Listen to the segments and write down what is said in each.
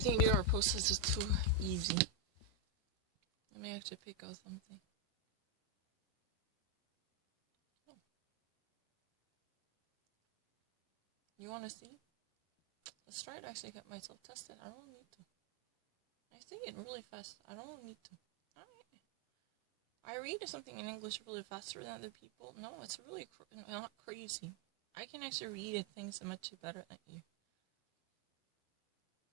I think your process is too easy. Let me actually pick out something. Oh. You want to see? Let's try to actually get myself tested. I don't need to. I say it really fast. I don't need to. I read something in English really faster than other people. No, it's really not crazy. I can actually read things much better than you.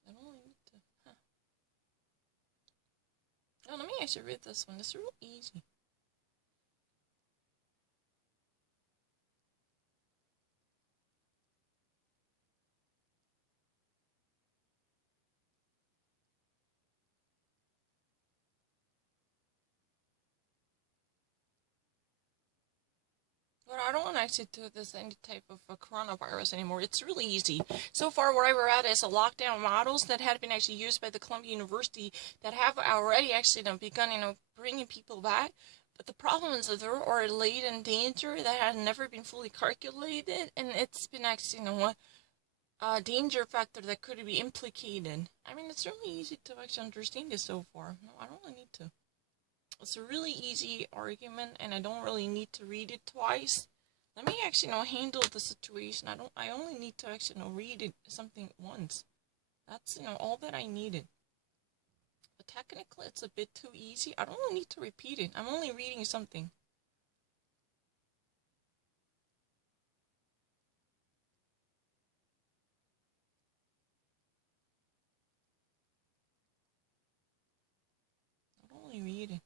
I don't need to. Huh. Oh, let me actually read this one. It's real easy. But I don't want to actually do this any type of coronavirus anymore. It's really easy. So far, what I've read is a lockdown models that had been actually used by the Columbia University that have already actually begun, bringing people back. But the problem is that there are latent danger that has never been fully calculated, and it's been actually, a danger factor that could be implicated. I mean, it's really easy to actually understand this so far. No, I don't really need to. It's a really easy argument, and I don't really need to read it twice. Let me actually handle the situation. I only need to actually read it something once. That's all that I needed. But technically, it's a bit too easy. I don't really need to repeat it. I'm only reading something. I don't only read it.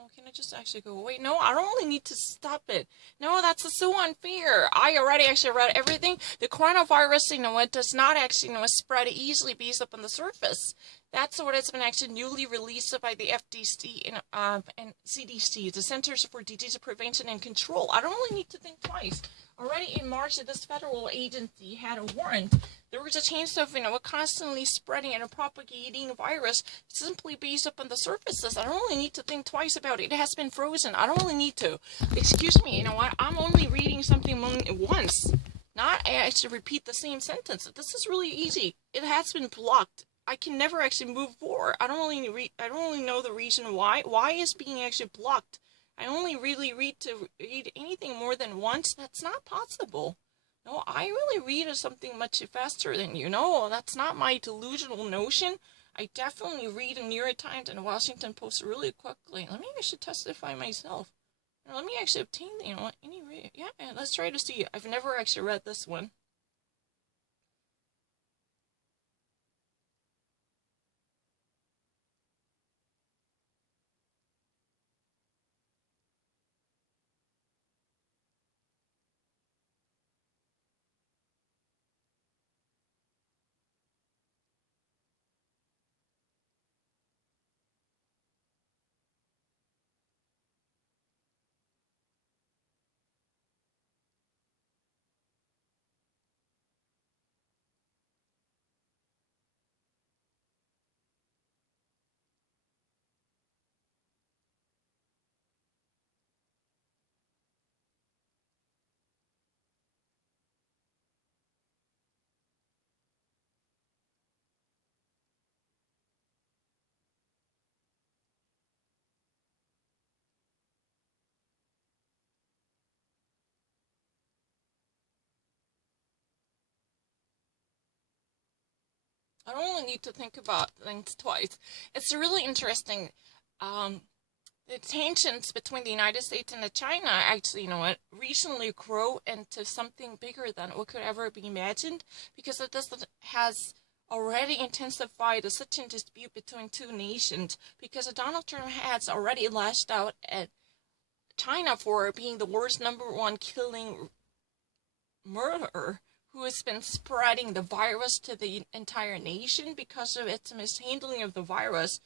Oh, can I just actually go, wait, no, I don't really need to stop it. No, that's so unfair. I already actually read everything. The coronavirus, it does not actually, spread easily based up on the surface. That's what has been actually newly released by the FDC and CDC, the Centers for Disease Prevention and Control. I don't really need to think twice. Already in March, this federal agency had a warrant. There was a chance of, constantly spreading and propagating virus simply based upon the surfaces. I don't really need to think twice about it. It has been frozen. I don't really need to. Excuse me, you know what? I'm only reading something once. Not actually repeat the same sentence. This is really easy. It has been blocked. I can never actually move forward. I don't really know the reason why. Why is being actually blocked? I only really read anything more than once. That's not possible. No, I really read something much faster than you. No, that's not my delusional notion. I definitely read the New York Times and the Washington Post really quickly. Let me actually testify myself. Let me actually obtain, yeah, let's try to see. I've never actually read this one. I don't really need to think about things twice. It's really interesting. The tensions between the United States and China actually, recently grow into something bigger than what could ever be imagined because this has already intensified such a dispute between two nations because Donald Trump has already lashed out at China for being the world's #1 killing murderer who has been spreading the virus to the entire nation because of its mishandling of the virus.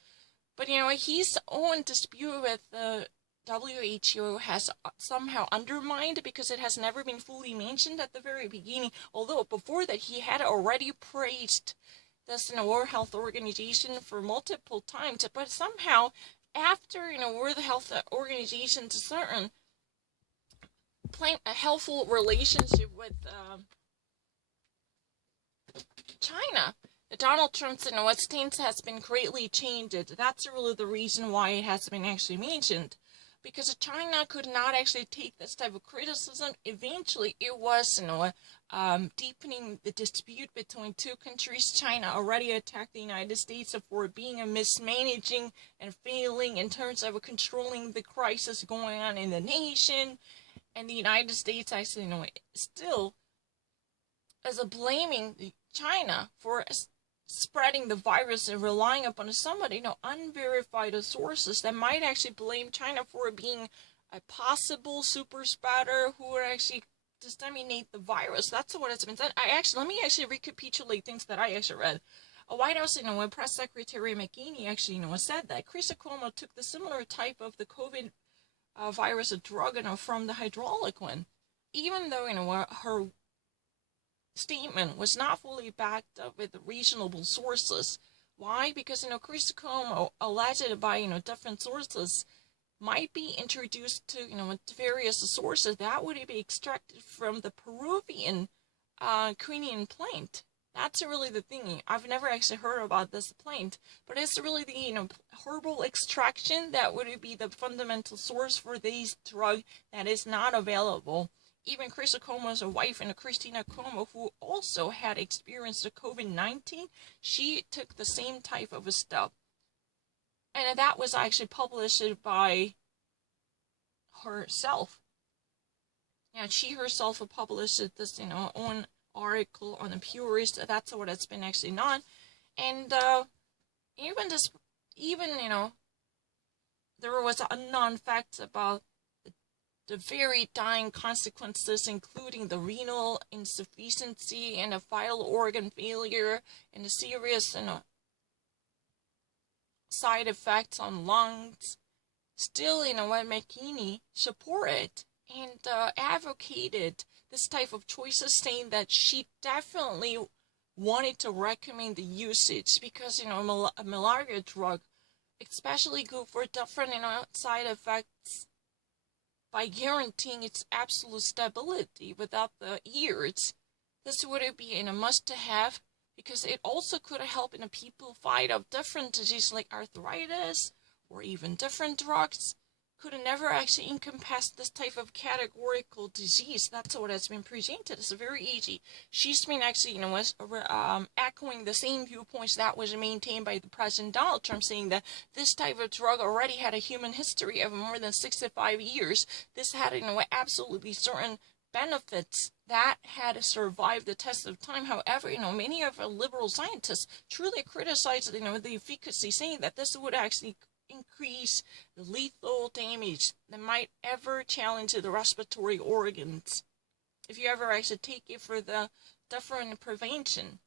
But, his own dispute with the WHO has somehow undermined because it has never been fully mentioned at the very beginning. Although before that, he had already praised this World Health Organization for multiple times. But somehow, after World Health Organization to certain playing a helpful relationship with China. Donald Trump's stance has been greatly changed. That's really the reason why it has been actually mentioned. Because China could not actually take this type of criticism. Eventually, it was, deepening the dispute between two countries. China already attacked the United States for being a mismanaging and failing in terms of controlling the crisis going on in the nation. And the United States actually, still as a blaming China for spreading the virus and relying upon somebody, unverified sources that might actually blame China for being a possible super spreader who would actually disseminate the virus. That's what it's been said. Let me actually recapitulate things that I actually read. A White House, Press Secretary McEnany actually, said that Chris Cuomo took the similar type of the COVID virus drug, from the hydroxychloroquine, even though, her statement was not fully backed up with reasonable sources. Why? Because, Chris Cuomo, alleged by, different sources, might be introduced to, various sources that would be extracted from the Peruvian quinine plant. That's really the thing. I've never actually heard about this plant, but it's really the, herbal extraction that would be the fundamental source for this drug that is not available. Even Chris Cuomo's wife, Christina Cuomo, who also had experienced COVID-19, she took the same type of stuff. And that was actually published by herself. Yeah, she herself published this, own article on the Purist. That's what it's been actually done. And even, there was unknown facts about the very dying consequences, including the renal insufficiency and a vital organ failure and the serious side effects on lungs. Still, what McEnany supported and advocated this type of choices, saying that she definitely wanted to recommend the usage because, a malaria drug, especially good for different, side effects, by guaranteeing its absolute stability without the years. This would be a must-to-have because it also could help people fight off different diseases like arthritis or even different drugs. Could never actually encompass this type of categorical disease. That's what has been presented. It's very easy. She's been actually, echoing the same viewpoints that was maintained by the President Donald Trump, saying that this type of drug already had a human history of more than 65 years. This had, absolutely certain benefits that had survived the test of time. However, many of our liberal scientists truly criticize, the efficacy, saying that this would actually increase the lethal damage that might ever challenge the respiratory organs if you ever actually take it for the different prevention.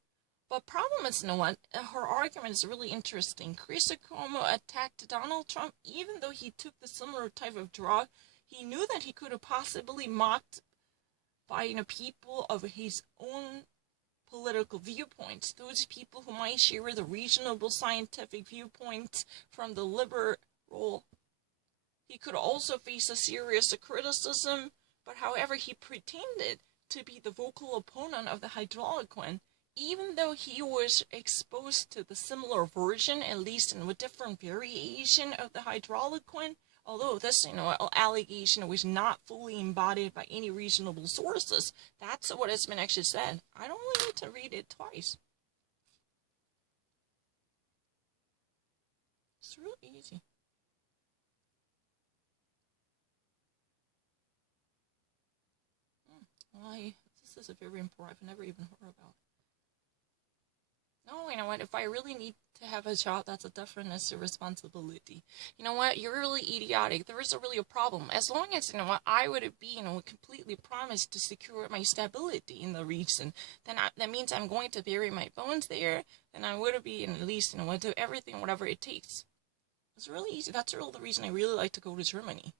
But problem is, her argument is really interesting. Chris Cuomo attacked Donald Trump even though he took the similar type of drug. He knew that he could have possibly mocked by, people of his own political viewpoints, those people who might share the reasonable scientific viewpoints from the liberal. He could also face a serious criticism, but however, he pretended to be the vocal opponent of the hydroxychloroquine, even though he was exposed to the similar version, at least in a different variation of the hydroxychloroquine. Although this, allegation was not fully embodied by any reasonable sources. That's what has been actually said. I don't really need to read it twice. It's real easy. Well, this is a very important, I've never even heard about. No, you know what, if I really need to have a job, that's a different responsibility. You know what, you're really idiotic. There is really a problem. As long as, I would be, completely promised to secure my stability in the region, then that means I'm going to bury my bones there, then I would be, at least, do everything, whatever it takes. It's really easy. That's really the reason I really like to go to Germany.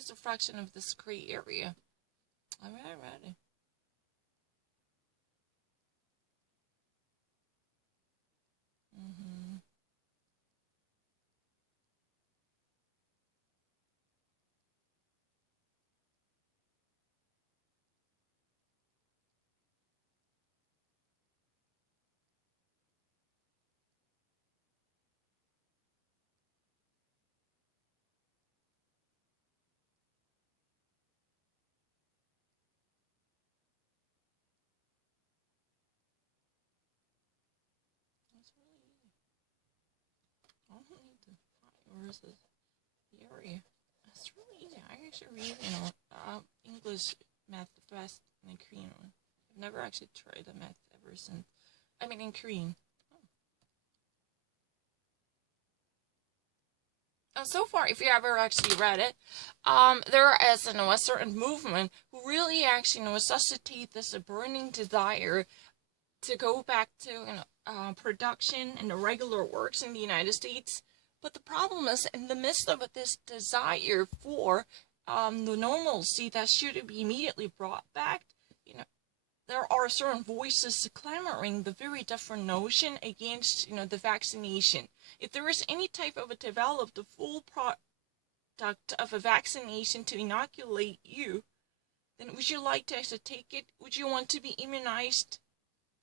is the fraction of this gray area? I'm ready. That's really easy. I don't need to find, where's the area? It's really easy. I actually read, English math the best in Korean one. I've never actually tried the math ever since. I mean, in Korean. So far, if you ever actually read it, there is a certain movement who really actually necessitate this burning desire to go back to production and the regular works in the United States. But the problem is, in the midst of this desire for the normalcy that should be immediately brought back, there are certain voices clamoring the very different notion against, the vaccination. If there is any type of a developed full product of a vaccination to inoculate you, then would you like to actually take it? Would you want to be immunized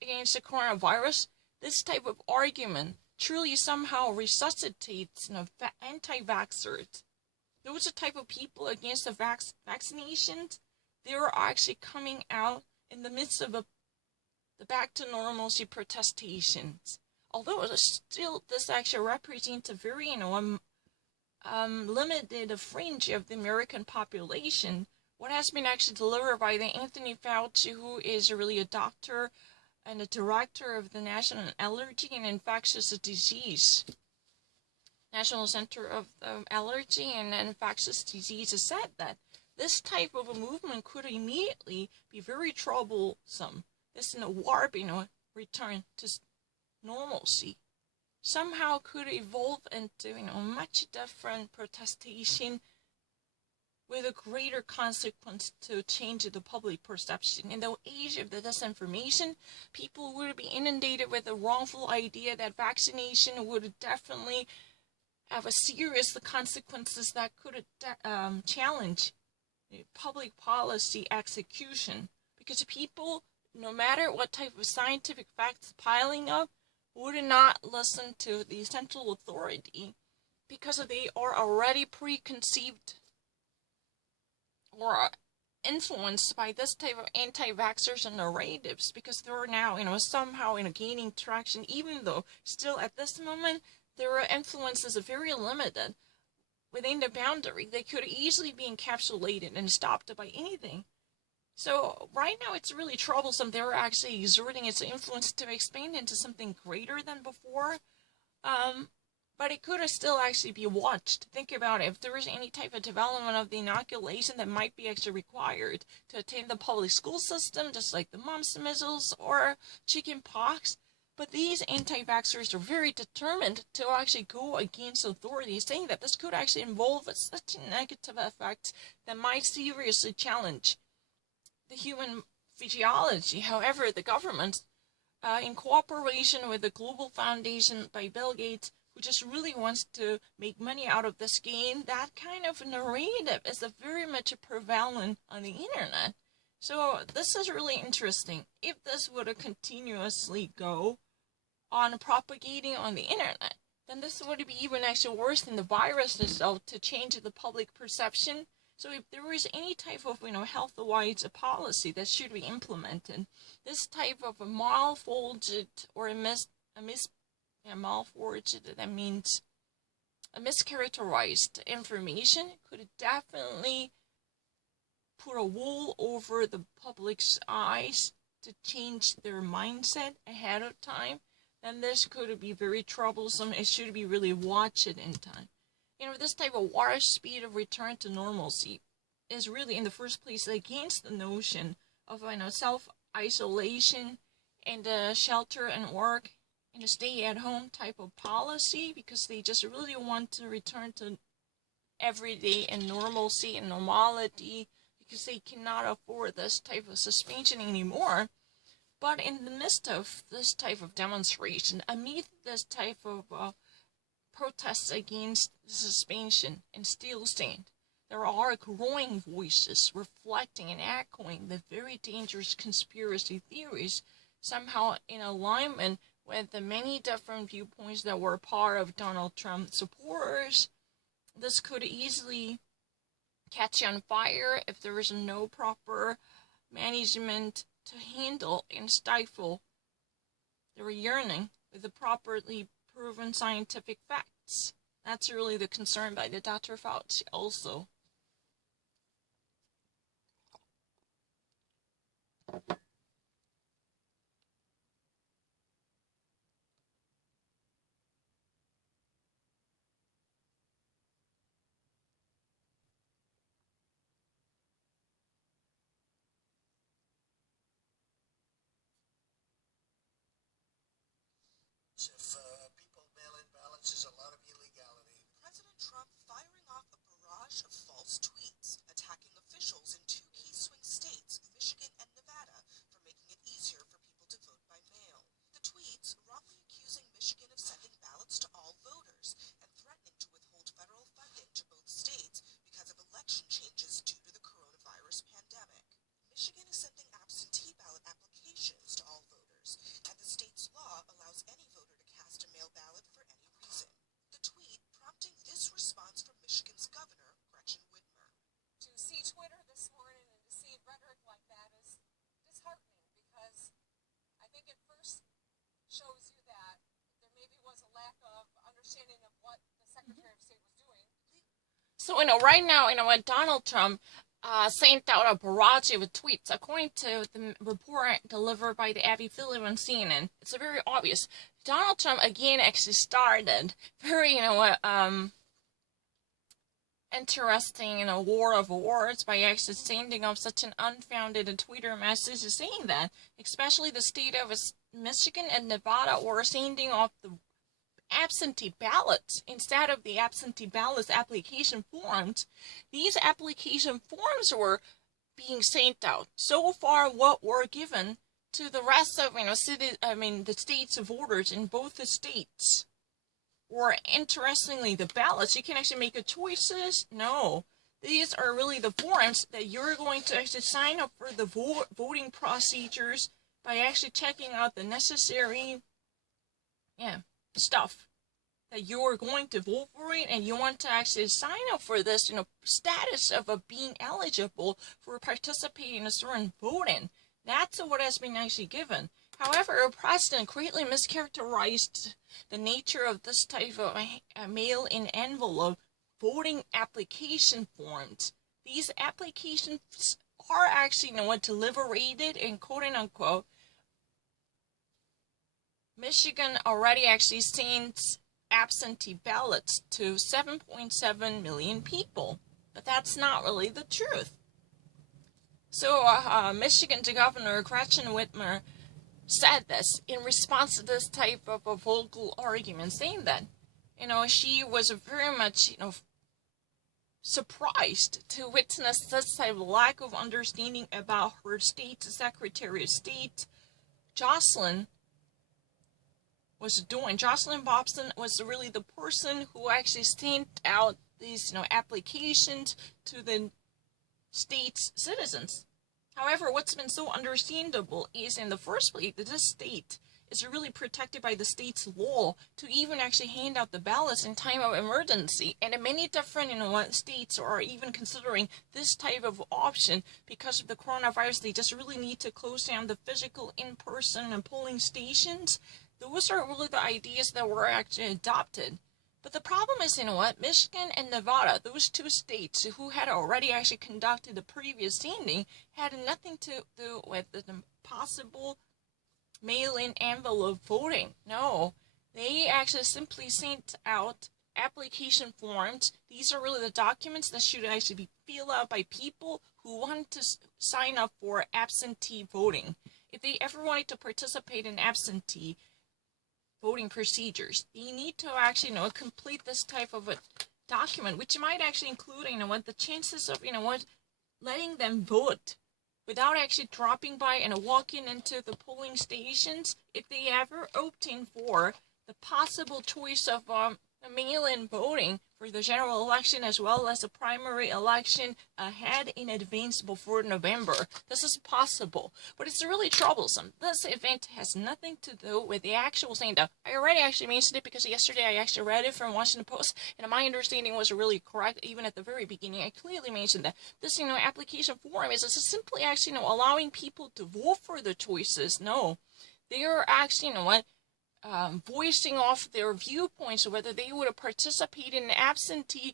against the coronavirus? This type of argument truly somehow resuscitates anti-vaxxers. Those are the type of people against the vaccinations. They are actually coming out in the midst of the back to normalcy protestations. Although still this actually represents a very limited fringe of the American population, what has been actually delivered by the Anthony Fauci, who is really a doctor and the director of the National Allergy and Infectious Disease National Center of Allergy and Infectious Diseases, said that this type of a movement could immediately be very troublesome. This warp, return to normalcy, somehow could evolve into, much different protestation with a greater consequence to change the public perception. In the age of the disinformation, people would be inundated with the wrongful idea that vaccination would definitely have a serious consequences that could challenge public policy execution, because people, no matter what type of scientific facts piling up, would not listen to the central authority because they are already preconceived or influenced by this type of anti-vaxxers and narratives, because they're now, somehow gaining traction, even though still at this moment their influences are very limited within the boundary. They could easily be encapsulated and stopped by anything. So right now it's really troublesome. They're actually exerting its influence to expand into something greater than before. But it could still actually be watched. Think about it. If there is any type of development of the inoculation that might be actually required to attain the public school system, just like the mumps, measles, or chicken pox. But these anti-vaxxers are very determined to actually go against authorities, saying that this could actually involve such a negative effect that might seriously challenge the human physiology. However, the government, in cooperation with the Global Foundation by Bill Gates, who just really wants to make money out of this game, that kind of narrative is very much prevalent on the internet. So this is really interesting. If this would continuously go on propagating on the internet, then this would be even actually worse than the virus itself to change the public perception. So if there is any type of, health-wise policy that should be implemented, this type of a malforged or malforged, that means a mischaracterized information, could definitely put a wool over the public's eyes to change their mindset ahead of time. Then this could be very troublesome. It should be really watched in time. This type of warp speed of return to normalcy is really in the first place against the notion of self-isolation and shelter and work and a stay-at-home type of policy, because they just really want to return to every day in normalcy and normality because they cannot afford this type of suspension anymore. But in the midst of this type of demonstration, amid this type of protests against the suspension and steel stand, there are growing voices reflecting and echoing the very dangerous conspiracy theories, somehow in alignment with the many different viewpoints that were part of Donald Trump supporters. This could easily catch on fire if there is no proper management to handle and stifle their yearning with the properly proven scientific facts. That's really the concern by the Dr. Fauci also. If people mail in ballots, there's a lot of illegality. President Trump firing off a barrage of false tweets, attacking officials in two key swing states, Michigan and Nevada, for making it easier for people to vote by mail. The tweets wrongly accusing Michigan of sending ballots to all voters and threatening to withhold federal funding to both states because of election changes due to the coronavirus pandemic. Michigan is sending absentee ballot applications to all voters, and the state's law allows any voter to cast a mail ballot for any reason. The tweet prompting this response from Michigan's governor, Gretchen Whitmer. To see Twitter this morning and to see rhetoric like that is disheartening, because I think it first shows you that there maybe was a lack of understanding of what the Secretary of State was doing. So, right now, when Donald Trump sent out a barrage of tweets, according to the report delivered by the Abby Phillip on CNN, it's very obvious. Donald Trump, again, actually started very, interesting, war of words by actually sending off such an unfounded Twitter message saying that, especially the state of Michigan and Nevada were sending off the absentee ballots instead of the absentee ballots application forms. These application forms were being sent out. So far, what were given to the rest of the states' voters in both the states were, interestingly, the ballots. You can actually make a choices. No, these are really the forms that you're going to actually sign up for the voting procedures by actually checking out the necessary stuff that you're going to vote for it, and you want to actually sign up for this, status of being eligible for participating in a certain voting. That's what has been actually given. However, a president greatly mischaracterized the nature of this type of mail-in envelope voting application forms. These applications are actually, deliberated and quote-unquote. Michigan already actually sends absentee ballots to 7.7 million people, but that's not really the truth. So, Michigan's Governor Gretchen Whitmer said this in response to this type of a vocal argument, saying that, she was very much, surprised to witness this type of lack of understanding about her state Secretary of State, Jocelyn Bobson was really the person who actually sent out these, applications to the state's citizens. However, what's been so understandable is, in the first place, that this state is really protected by the state's law to even actually hand out the ballots in time of emergency. And in many different, states are even considering this type of option because of the coronavirus. They just really need to close down the physical in-person and polling stations. Those are really the ideas that were actually adopted. But the problem is, Michigan and Nevada, those two states who had already actually conducted the previous standing, had nothing to do with the possible mail-in envelope voting. No, they actually simply sent out application forms. These are really the documents that should actually be filled out by people who want to sign up for absentee voting. If they ever wanted to participate in absentee voting procedures, you need to actually complete this type of document, which might actually include, what the chances of, letting them vote without actually dropping by and walking into the polling stations if they ever opting for the possible choice of mail-in voting for the general election as well as the primary election ahead in advance before November. This is possible, but it's really troublesome. This event has nothing to do with the actual thing. I already actually mentioned it because yesterday I actually read it from Washington Post, and my understanding was really correct. Even at the very beginning, I clearly mentioned that this, application form is simply actually, allowing people to vote for the choices. No, they are actually, voicing off their viewpoints, whether they would participate in absentee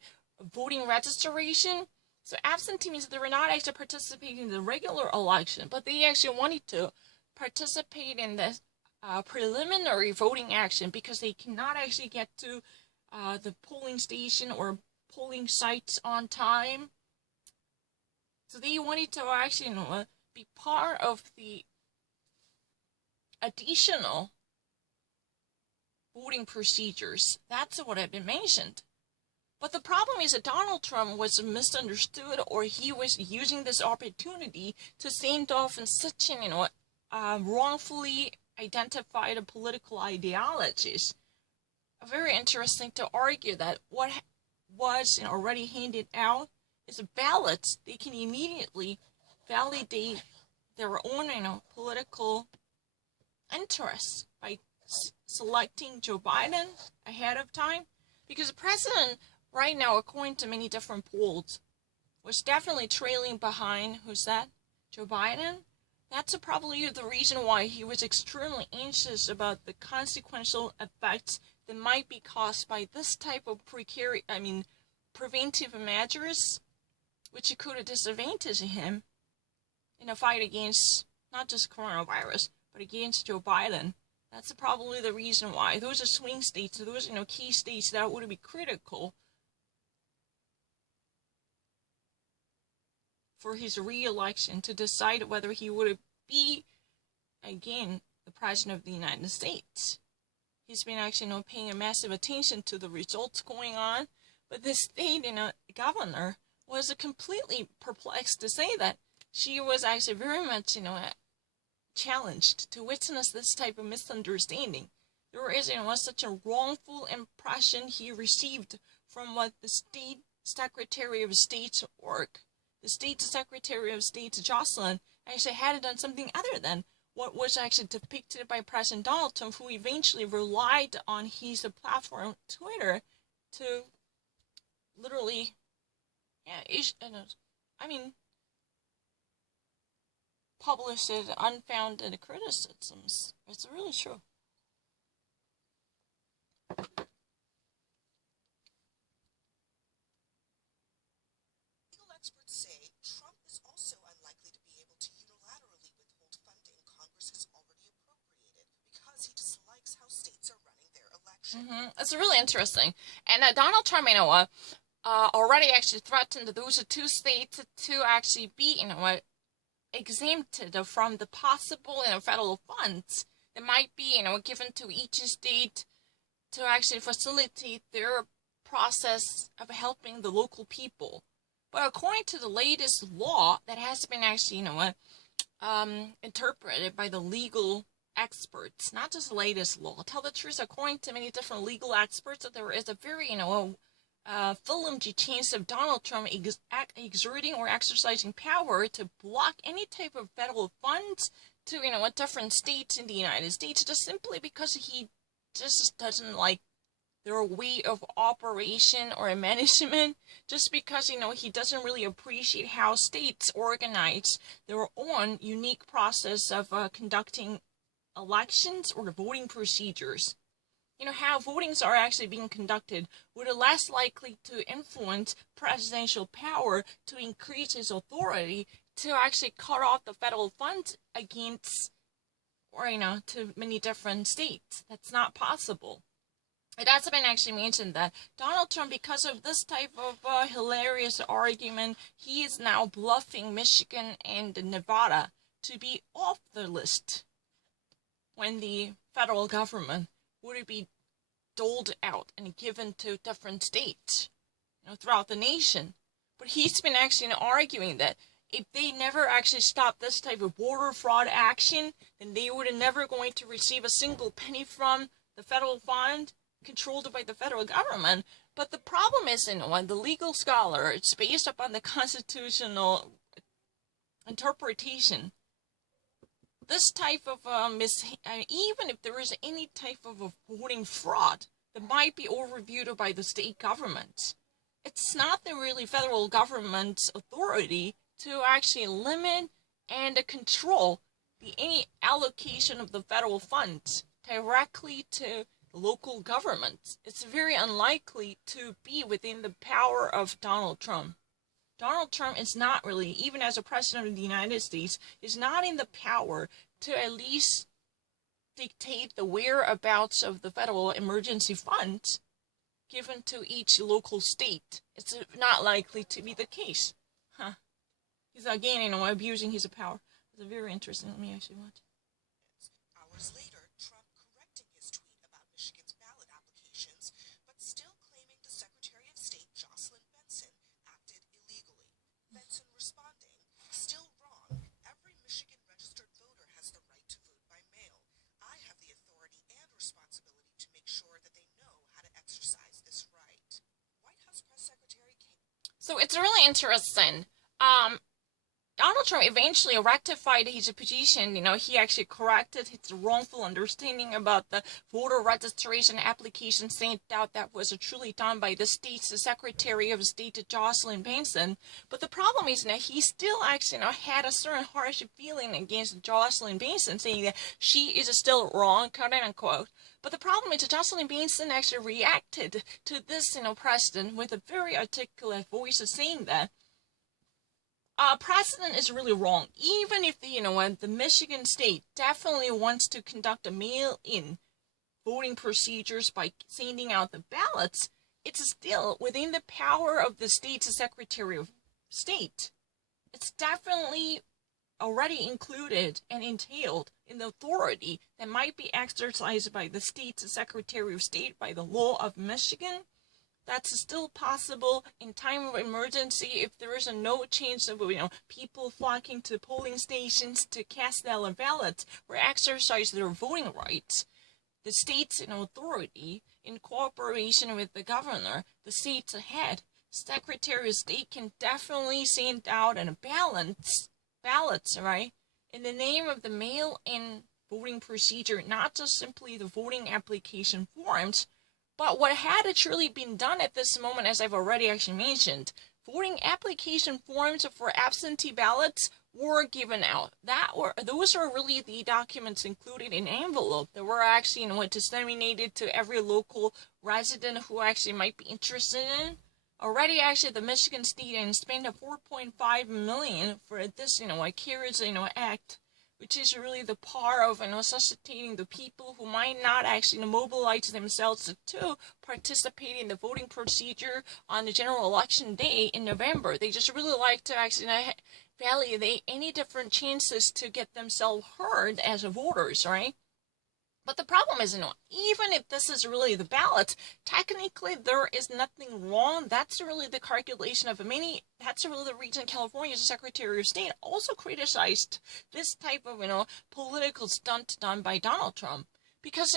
voting registration. So absentee means that they were not actually participating in the regular election, but they actually wanted to participate in the preliminary voting action because they cannot actually get to the polling station or polling sites on time. So they wanted to actually be part of the additional voting procedures. That's what had been mentioned. But the problem is that Donald Trump was misunderstood, or he was using this opportunity to send off in such wrongfully identified political ideologies. Very interesting to argue that what was already handed out is a ballot. They can immediately validate their own political interests by selecting Joe Biden ahead of time, because the president right now, according to many different polls, was definitely trailing behind, who's that? Joe Biden. That's probably the reason why he was extremely anxious about the consequential effects that might be caused by this type of preventive measures, which could disadvantage him in a fight against not just coronavirus, but against Joe Biden. That's probably the reason why. Those are swing states. Those are key states that would be critical for his re-election to decide whether he would be, again, the president of the United States. He's been actually paying a massive attention to the results going on, but the state governor was completely perplexed to say that she was actually very much, challenged to witness this type of misunderstanding. There is, such a wrongful impression he received from what the state Secretary of State's work. The state Secretary of State, Jocelyn, actually had done something other than what was actually depicted by President Donald Trump, who eventually relied on his platform, Twitter, to literally, publishes unfounded criticisms. It's really true. Legal experts say Trump is also unlikely to be able to unilaterally withhold funding Congress has already appropriated because he dislikes how states are running their election. It's really interesting. And Donald Trump, already actually threatened those two states to actually be, exempted from the possible federal funds that might be given to each state to actually facilitate their process of helping the local people. But according to the latest law that has been actually interpreted by the legal experts, not just the latest law, tell the truth, according to many different legal experts, that there is a very flimsy chance of Donald Trump exerting or exercising power to block any type of federal funds to, different states in the United States, just simply because he just doesn't like their way of operation or management, just because, he doesn't really appreciate how states organize their own unique process of conducting elections or voting procedures. How votings are actually being conducted would be less likely to influence presidential power to increase his authority to actually cut off the federal funds against, or, to many different states. That's not possible. It has been actually mentioned that Donald Trump, because of this type of hilarious argument, he is now bluffing Michigan and Nevada to be off the list when the federal government would be doled out and given to different states. throughout the nation. But he's been actually arguing that if they never actually stop this type of voter fraud action, then they would never going to receive a single penny from the federal fund controlled by the federal government. But the problem is, when the legal scholar, it's based upon the constitutional interpretation. This type of even if there is any type of a voting fraud that might be overviewed by the state government, it's not the really federal government's authority to actually limit and control any allocation of the federal funds directly to local governments. It's very unlikely to be within the power of Donald Trump. Donald Trump is not really, even as a president of the United States, is not in the power to at least dictate the whereabouts of the federal emergency funds given to each local state. It's not likely to be the case. He's again, abusing his power. It's very interesting. Let me actually watch. Hours later, Trump correcting his tweet about Michigan's ballot applications, but still claiming the Secretary of State, Jocelyn Benson, acted illegally. Benson responding, still wrong. Every Michigan registered voter has the right to vote by mail. I have the authority and responsibility to make sure that they know how to exercise this right. White House Press Secretary So it's really interesting. Donald Trump eventually rectified his position. He actually corrected his wrongful understanding about the voter registration application sent out that was truly done by the state's Secretary of State, Jocelyn Benson. But the problem is that he still actually had a certain harsh feeling against Jocelyn Benson, saying that she is still wrong, quote unquote. But the problem is that Jocelyn Benson actually reacted to this, precedent with a very articulate voice saying that precedent is really wrong. Even if the Michigan state definitely wants to conduct a mail-in voting procedures by sending out the ballots, it's still within the power of the state's Secretary of State. It's definitely already included and entailed in the authority that might be exercised by the state's Secretary of State by the law of Michigan. That's still possible in time of emergency if there is no chance of people flocking to polling stations to cast their ballots or exercise their voting rights. The state's authority, in cooperation with the governor, the state's head, Secretary of State, can definitely send out ballots, right, in the name of the mail-in voting procedure, not just simply the voting application forms. But what had truly been done at this moment, as I've already actually mentioned, voting application forms for absentee ballots were given out. Those are really the documents included in envelope that were actually disseminated to every local resident who actually might be interested in. Already, actually, the Michigan State spent $4.5 million for this, CARES, act, which is really the part of suscitating the people who might not actually mobilize themselves to participate in the voting procedure on the general election day in November. They just really like to actually validate any different chances to get themselves heard as voters, right? But the problem is, even if this is really the ballot, technically there is nothing wrong. That's really the calculation of that's really the reason California's Secretary of State also criticized this type of, political stunt done by Donald Trump. Because,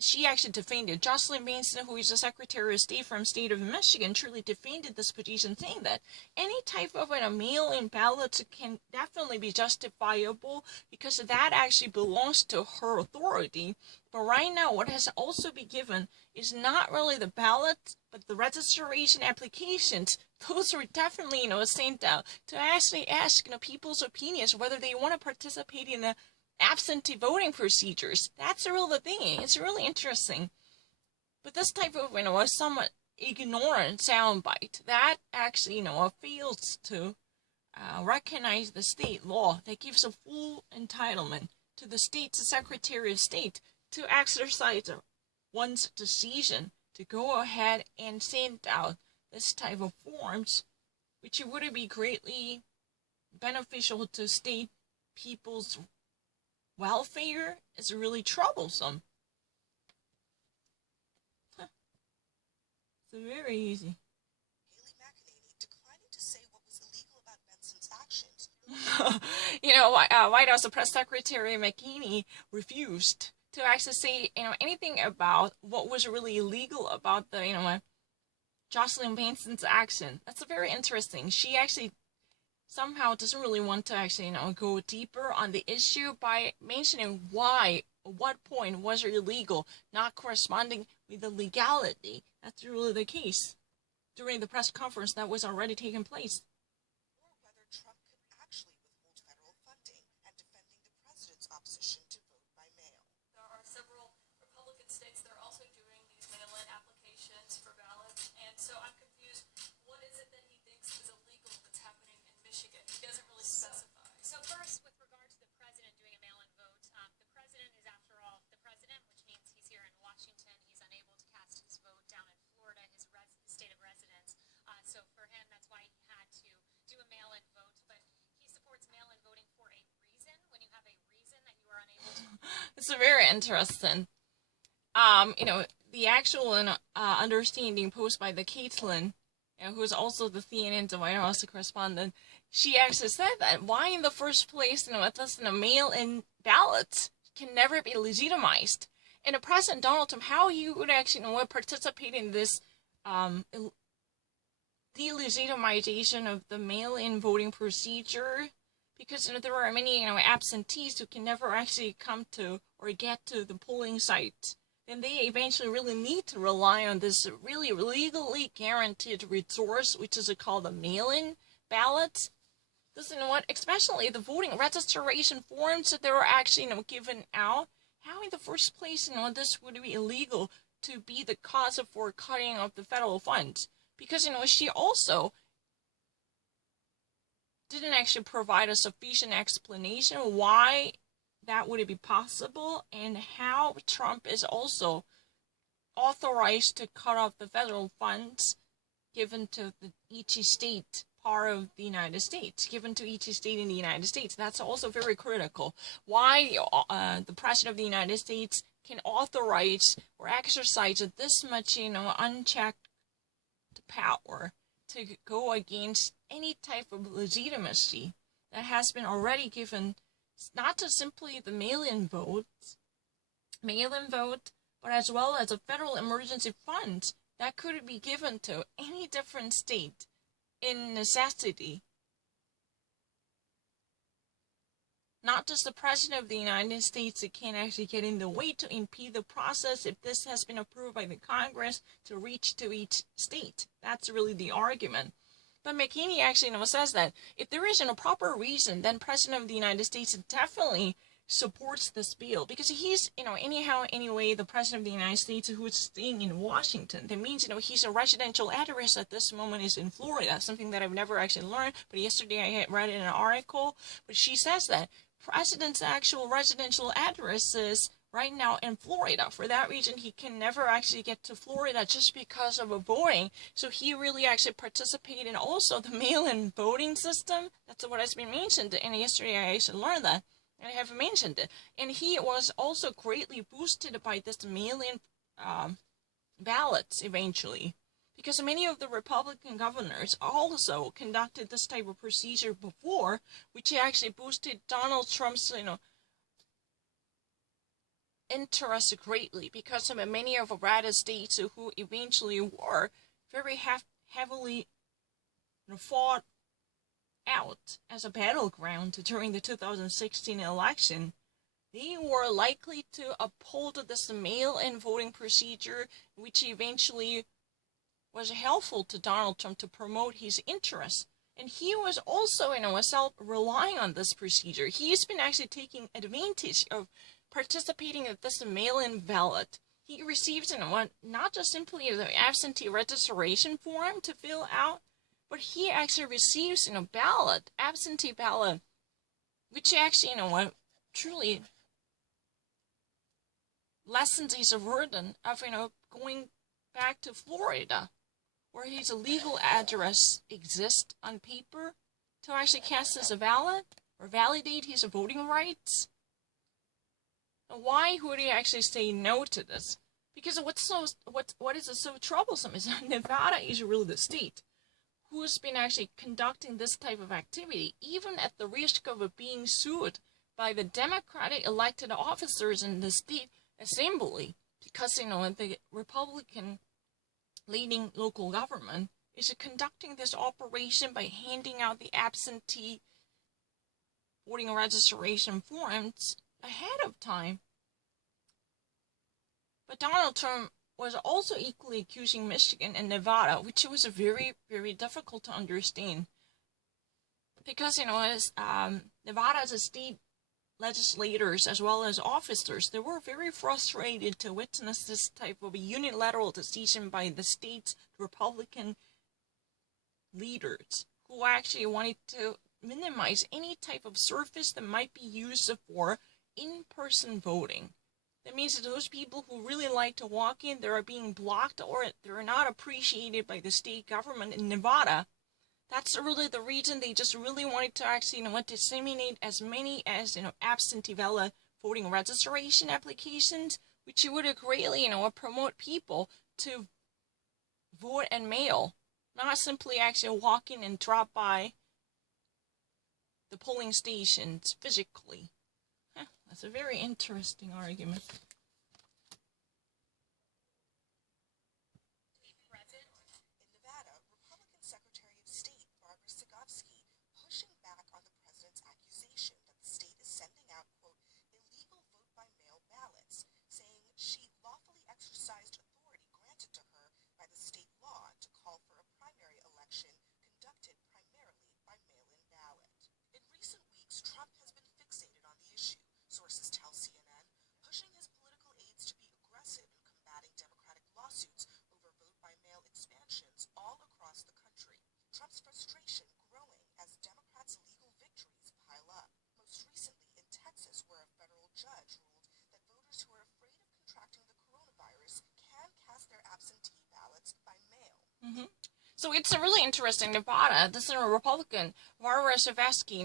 she actually defended, Jocelyn Benson, who is the Secretary of State from state of Michigan, truly defended this position, saying that any type of mail-in ballot can definitely be justifiable because that actually belongs to her authority. But right now, what has also been given is not really the ballot, but the registration applications. Those were definitely, sent out to actually ask, people's opinions, whether they want to participate in the absentee voting procedures. That's the real thing. It's really interesting. But this type of, a somewhat ignorant soundbite, that actually, fails to recognize the state law that gives a full entitlement to the state's Secretary of State to exercise one's decision to go ahead and send out this type of forms, which would be greatly beneficial to state people's welfare. Is really troublesome. It's very easy. White House Press Secretary McKinney refused to actually say, anything about what was really illegal about the, Jocelyn Benson's action. That's very interesting. She actually somehow doesn't really want to actually, go deeper on the issue by mentioning why, at what point was it illegal, not corresponding with the legality. That's really the case during the press conference that was already taking place. Or whether Trump could actually withhold federal funding and defending the president's opposition to vote by mail. There are several Republican states that are also doing these mail-in applications for ballots, and so I'm confused. What is it that he thinks is illegal that's happening in Michigan? He doesn't really specify. So first, with regard to the president doing a mail-in vote, the president is, after all, the president, which means he's here in Washington. He's unable to cast his vote down in Florida, his state of residence. So for him, that's why he had to do a mail-in vote. But he supports mail-in voting for a reason. When you have a reason that you are unable to. It's very interesting. The actual understanding posed by the Caitlin, who's also the CNN the White House correspondent, she actually said that why in the first place, with us in a mail-in ballot can never be legitimized. And President Donald Trump, how he would actually participate in this delegitimization of the mail-in voting procedure, because there are many absentees who can never actually come to or get to the polling site. And they eventually really need to rely on this really legally guaranteed resource, which is called the mail-in ballot. This, especially the voting registration forms that they were actually, given out. How in the first place, this would be illegal to be the cause for cutting of the federal funds? Because, she also didn't actually provide a sufficient explanation why that would be possible, and how Trump is also authorized to cut off the federal funds given to each state part of the United States, given to each state in the United States. That's also very critical. Why the President of the United States can authorize or exercise this much, unchecked power to go against any type of legitimacy that has been already given, not just simply the mail-in vote, but as well as a federal emergency fund that could be given to any different state in necessity. Not just the President of the United States that can actually get in the way to impede the process if this has been approved by the Congress to reach to each state. That's really the argument. But McKinney actually says that if there isn't a proper reason, then President of the United States definitely supports this bill, because he's, anyway, the President of the United States who is staying in Washington. That means, he's a residential address at this moment is in Florida, something that I've never actually learned, but yesterday I had read in an article, but she says that President's actual residential address is right now in Florida. For that reason, he can never actually get to Florida just because of a voting. So he really actually participated in also the mail-in voting system. That's what has been mentioned. And yesterday I actually learned that. And I have mentioned it. And he was also greatly boosted by this mail-in ballots eventually. Because many of the Republican governors also conducted this type of procedure before, which actually boosted Donald Trump's, interest greatly, because of many of the red states who eventually were very heavily fought out as a battleground during the 2016 election. They were likely to uphold this mail-in voting procedure, which eventually was helpful to Donald Trump to promote his interests. And he was also, relying on this procedure. He's been actually taking advantage of participating in this mail-in ballot. He receives, not just simply the absentee registration form to fill out, but he actually receives, absentee ballot, which actually, truly lessens his burden of, going back to Florida, where his legal address exists on paper to actually cast as a ballot or validate his voting rights. Why would he actually say no to this? Because what is so troublesome is that Nevada is really the state who's been actually conducting this type of activity, even at the risk of being sued by the Democratic elected officers in the state assembly, because the Republican leading local government is conducting this operation by handing out the absentee voting registration forms ahead of time. But Donald Trump was also equally accusing Michigan and Nevada, which was very, very difficult to understand. Because, as Nevada's state legislators as well as officers, they were very frustrated to witness this type of a unilateral decision by the state's Republican leaders, who actually wanted to minimize any type of surface that might be used for in-person voting. That means that those people who really like to walk in, they're being blocked or they're not appreciated by the state government in Nevada. That's really the reason they just really wanted to actually, disseminate as many as, absentee ballot voting registration applications, which would greatly, promote people to vote and mail, not simply actually walk in and drop by the polling stations physically. That's a very interesting argument. In Nevada, Republican Secretary of State Barbara Sigofsky pushing back on the president's accusation that the state is sending out, quote, illegal vote-by-mail ballots, saying she lawfully exercised authority granted to her by the state law to call for a primary election conducted primarily by mail-in ballot. In recent weeks, Trump has been fixated on the issue, sources tell CNN, pushing his political aides to be aggressive in combating Democratic lawsuits over vote-by-mail expansions all across the country. Trump's frustration growing as Democrats' legal victories pile up. Most recently in Texas, where a federal judge ruled that voters who are afraid of contracting the coronavirus can cast their absentee ballots by mail. So it's really interesting. Nevada, this is a Republican, Barbara Savasky,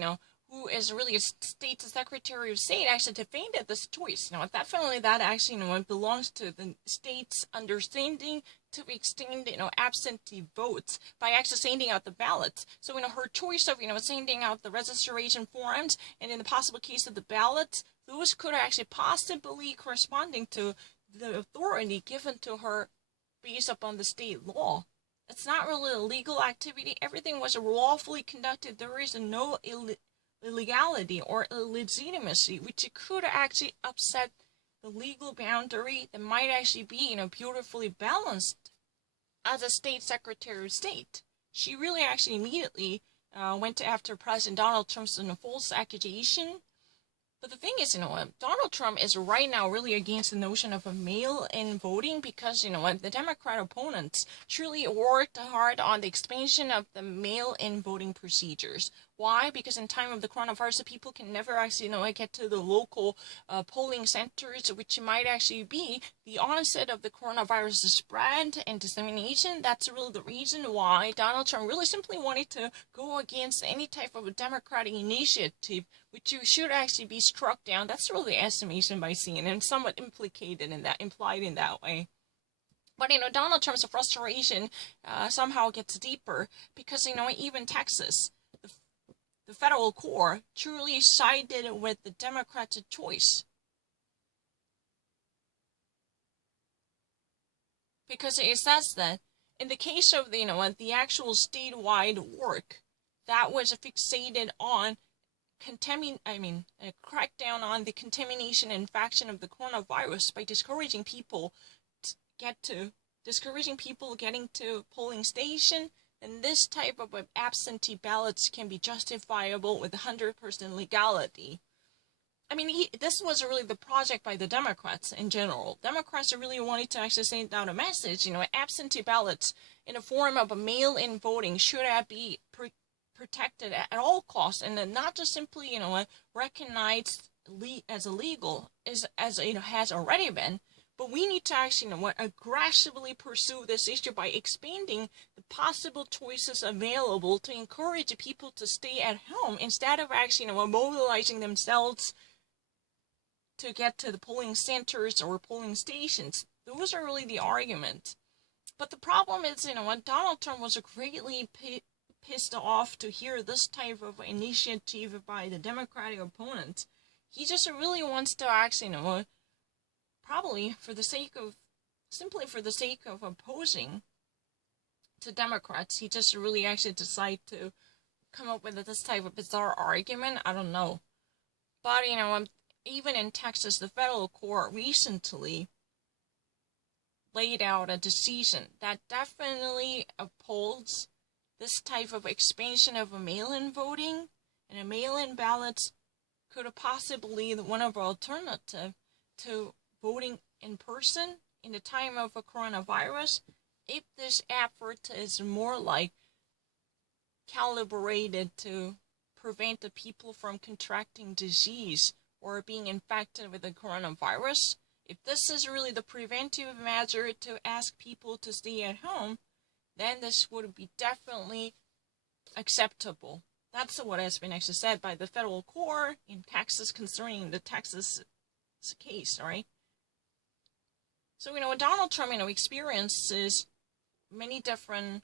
who is really a state secretary of state, actually defended this choice. Definitely that actually, it belongs to the state's understanding to extend, absentee votes by actually sending out the ballots. So, her choice of, sending out the registration forms and in the possible case of the ballots, those could actually possibly corresponding to the authority given to her based upon the state law. It's not really a legal activity. Everything was lawfully conducted. There is no illegality or illegitimacy, which could actually upset the legal boundary that might actually be, beautifully balanced. As a state secretary of state, she really actually immediately went after President Donald Trump's false accusation. But the thing is, Donald Trump is right now really against the notion of a mail-in voting because, the Democrat opponents truly worked hard on the expansion of the mail-in voting procedures. Why? Because in time of the coronavirus, people can never actually, get to the local polling centers, which might actually be the onset of the coronavirus spread and dissemination. That's really the reason why Donald Trump really simply wanted to go against any type of a Democratic initiative, which should actually be struck down. That's really the estimation by CNN, somewhat implied in that way. But, Donald Trump's frustration somehow gets deeper because, even Texas, the federal court truly sided with the Democratic choice. Because it says that in the case of the actual statewide work that was fixated on a crackdown on the contamination and infection of the coronavirus by discouraging people getting to polling station, then this type of absentee ballots can be justifiable with 100% legality. This was really the project by the Democrats in general. Democrats really wanted to actually send out a message, absentee ballots in the form of a mail-in voting should be protected at all costs, and then not just simply, recognized as illegal as it has already been. But we need to actually, aggressively pursue this issue by expanding the possible choices available to encourage people to stay at home instead of actually, mobilizing themselves to get to the polling centers or polling stations. Those are really the arguments. But the problem is, Donald Trump was greatly pissed off to hear this type of initiative by the Democratic opponent. He just really wants to actually, probably simply for the sake of opposing to Democrats, he just really actually decided to come up with this type of bizarre argument. I don't know. But, even in Texas, the federal court recently laid out a decision that definitely upholds this type of expansion of a mail-in voting, and a mail-in ballots could possibly be one of our alternative to voting in person in the time of a coronavirus, if this effort is more like calibrated to prevent the people from contracting disease or being infected with the coronavirus. If this is really the preventive measure to ask people to stay at home, then this would be definitely acceptable. That's what has been actually said by the federal court in Texas concerning the Texas case, right? So, Donald Trump, experiences many different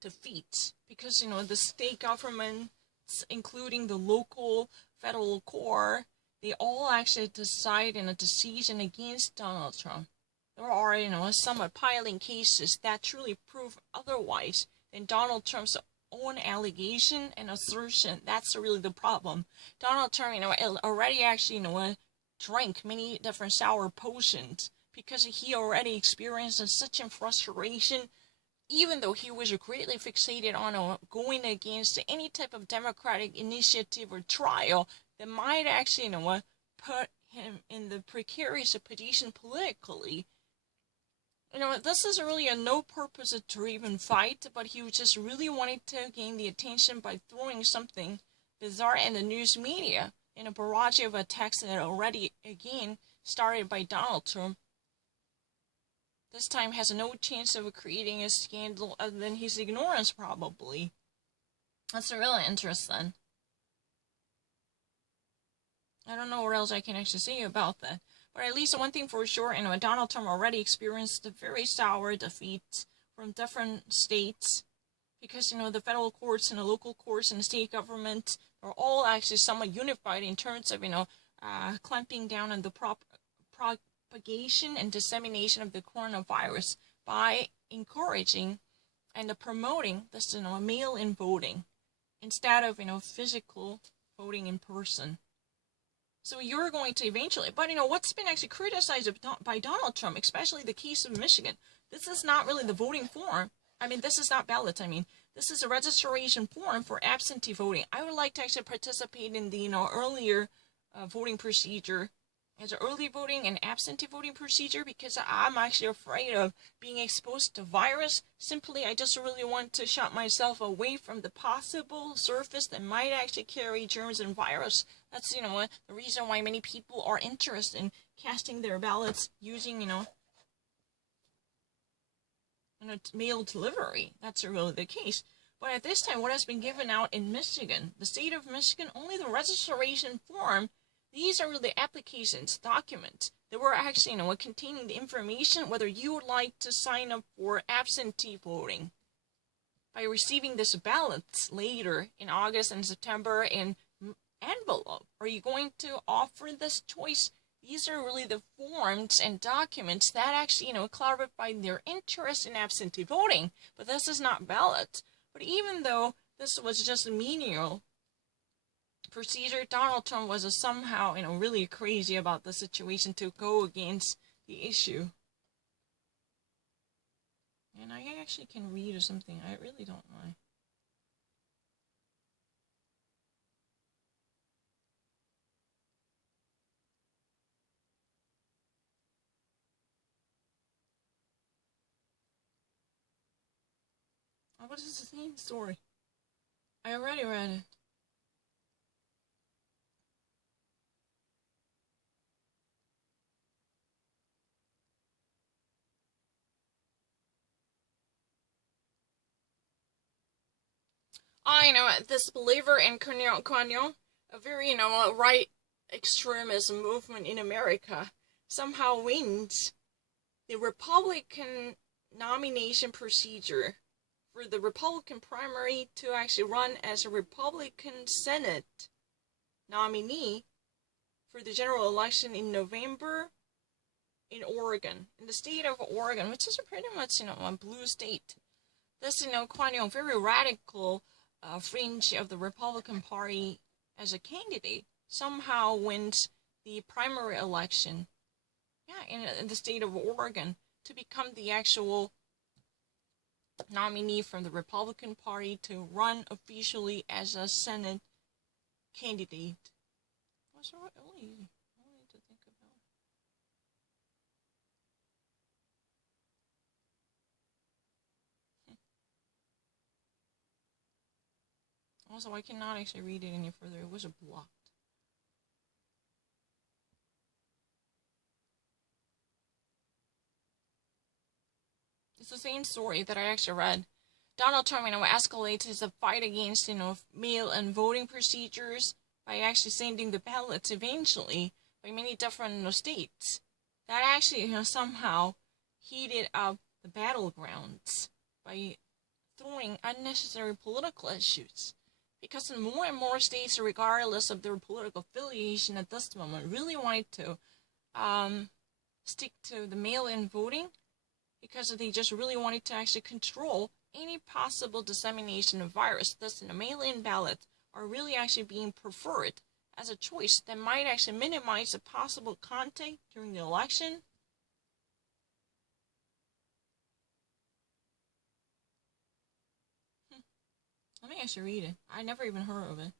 defeats because, the state governments, including the local federal court, they all actually decide in a decision against Donald Trump. There are, somewhat piling cases that truly prove otherwise than Donald Trump's own allegation and assertion. That's really the problem. Donald Trump, already actually, drank many different sour potions because he already experienced such a frustration, even though he was greatly fixated on going against any type of Democratic initiative or trial that might actually, put him in the precarious position politically. This is really a no-purpose driven fight, but he just really wanted to gain the attention by throwing something bizarre in the news media in a barrage of attacks that already, again, started by Donald Trump. This time has no chance of creating a scandal other than his ignorance, probably. That's really interesting. I don't know what else I can actually say about that. But at least one thing for sure, Donald Trump already experienced a very sour defeat from different states. Because, the federal courts and the local courts and the state government are all actually somewhat unified in terms of, clamping down on the propagation and dissemination of the coronavirus by encouraging and promoting this, mail-in voting instead of, physical voting in person. So you're going to eventually, but what's been actually criticized by Donald Trump, especially the case of Michigan, this is not really the voting form. This is not ballots. This is a registration form for absentee voting. I would like to actually participate in the, earlier voting procedure as an early voting and absentee voting procedure because I'm actually afraid of being exposed to virus. Simply, I just really want to shut myself away from the possible surface that might actually carry germs and virus. That's, the reason why many people are interested in casting their ballots using, mail delivery. That's really the case. But at this time, what has been given out in Michigan, the state of Michigan, only the registration form. These are the applications, documents that were actually, containing the information whether you would like to sign up for absentee voting. By receiving this ballots later in August and September in envelope, are you going to offer this choice? These are really the forms and documents that actually, clarify their interest in absentee voting. But this is not ballot. But even though this was just a menial procedure, Donald Trump was somehow, really crazy about the situation to go against the issue. And I actually can read or something. I really don't know. What is the same story? I already read it. I know this believer in Kanye, a very, right extremism movement in America, somehow wins the Republican nomination procedure for the Republican primary to actually run as a Republican Senate nominee for the general election in November in Oregon, in the state of Oregon, which is a pretty much, a blue state. This, quite, very radical fringe of the Republican Party as a candidate somehow wins the primary election, in the state of Oregon to become the actual nominee from the Republican Party to run officially as a Senate candidate. What's really to think about? Also, I cannot actually read it any further. It was blocked. It's the same story that I actually read. Donald Trump, escalates his fight against, mail-in voting procedures by actually sending the ballots eventually by many different states. That actually, somehow heated up the battlegrounds by throwing unnecessary political issues. Because in more and more states, regardless of their political affiliation at this moment, really wanted to stick to the mail-in voting because they just really wanted to actually control any possible dissemination of virus. Thus, the mail-in ballots are really actually being preferred as a choice that might actually minimize the possible contact during the election. Let me actually read it. I never even heard of it.